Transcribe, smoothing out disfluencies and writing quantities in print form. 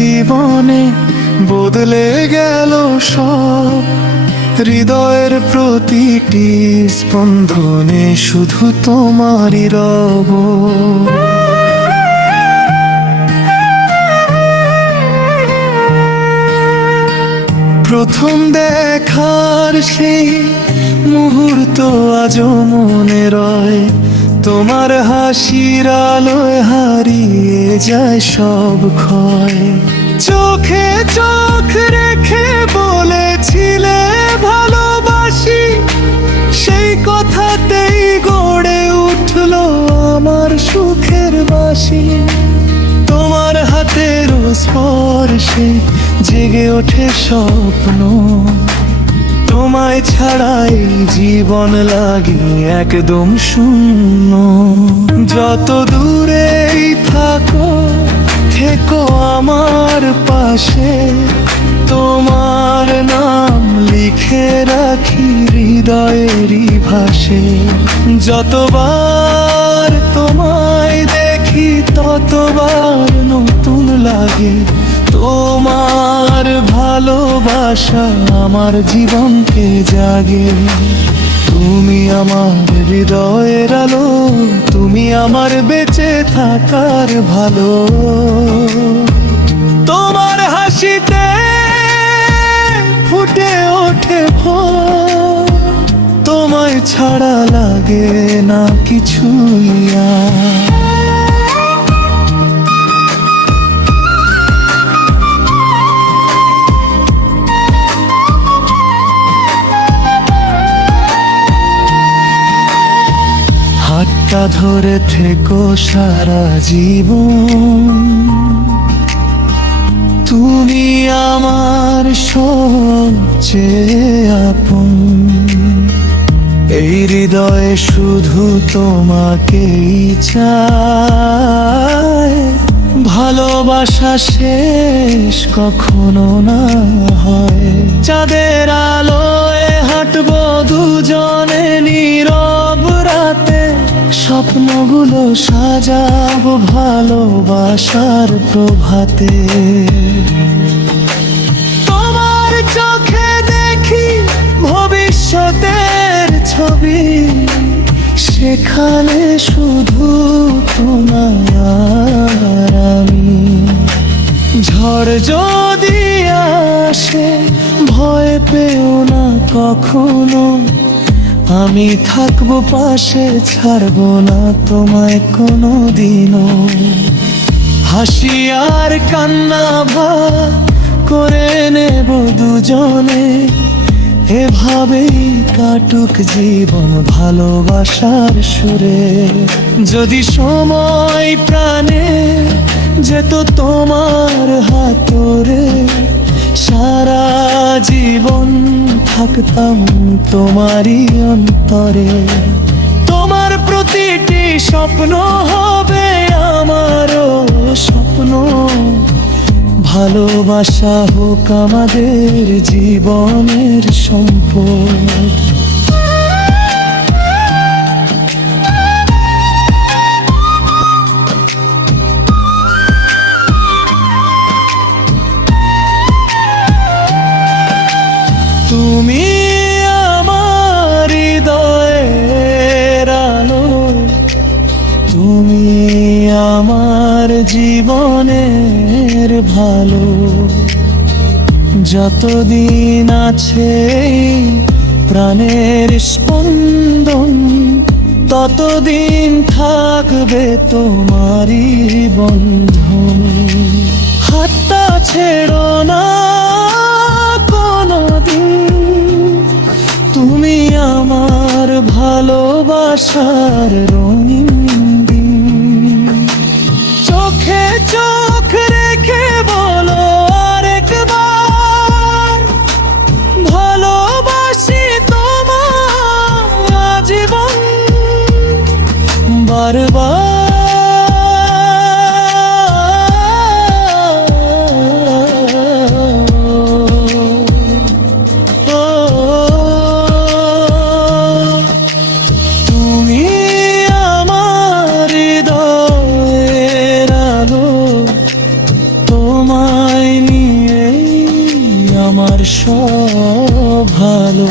জীবনে বদলে গেল সব। হৃদয়ের প্রতিটি স্পন্দনে শুধু তোমারই রব। প্রথম দেখার সেই মুহূর্ত আজও মনে রয়, তোমার হাসির আলোয় হারিয়ে যায় সব ক্ষয়। চোখে চোখ রেখে বলেছিলে ভালোবাসি, সেই কথাতেই গড়ে উঠলো আমার সুখের বাসি। তোমার হাতের স্পর্শে জেগে ওঠে স্বপ্ন, তোমায় ছাড়াই জীবন লাগে একদম শূন্য। যত দূরেই থাকো থেকো আমার পাশে, তোমার নাম লিখে রাখি হৃদয়েরই ভাষে। যতবার তোমায় দেখি ততবার নতুন লাগে, তোমার ভালোবাসা আমার জীবনকে জাগে। তুমি আমার হৃদয়ের আলো, তুমি আমার বেঁচে থাকার ভালো। তোমার হাসিতে ফুটে ওঠে ভোর, তোমায় ছাড়া লাগে না কিছুই আর। হাতটা ধরে থেকো সারা জীবন, তুমি আমার সবচেয়ে আপন। এই হৃদয়ে শুধু তোমাকেই চায়, ভালোবাসা শেষ কখনো না হয়। চাঁদের আলোয় হাঁটবো দুজনে নীরব রাতে, স্বপ্নগুলো সাজাবো ভালোবাসার প্রভাতে। তোমার চোখে দেখি ভবিষ্যতের ছবি, সেখানে শুধু তোমায় আর আমি। ঝড় যদি আসে ভয় পেও না কখনো, আমি থাকবো পাশে, ছাড়বো না তোমায় কোনো দিনও। হাসি আর কান্না ভাগ করে নেব দুজনে, এভাবেই কাটুক জীবন ভালোবাসার সুরে। যদি সময় প্রাণে যেত তোমার হাতরে, সারা জীবন থাকতাম তোমারই অন্তরে। তোমার প্রতিটি স্বপ্ন হবে আমারও স্বপ্ন, ভালোবাসা হোক আমাদের জীবনের সম্পদ। তুমি আমার হৃদয়ের আলো, তুমি আমার জীবনের ভালো। যতদিন আছে প্রাণের স্পন্দন, ততদিন থাকবে তোমারই বন্ধন। হাতটা ছেড়ো না কোনোদিন, তুমি আমার ভালোবাসার রঙিন দিন। চোখে চোখ রেখে বলো আরেকবার, ভালোবাসি তোমায় আজীবন। বারবার তোমায় আমার সব ভালো।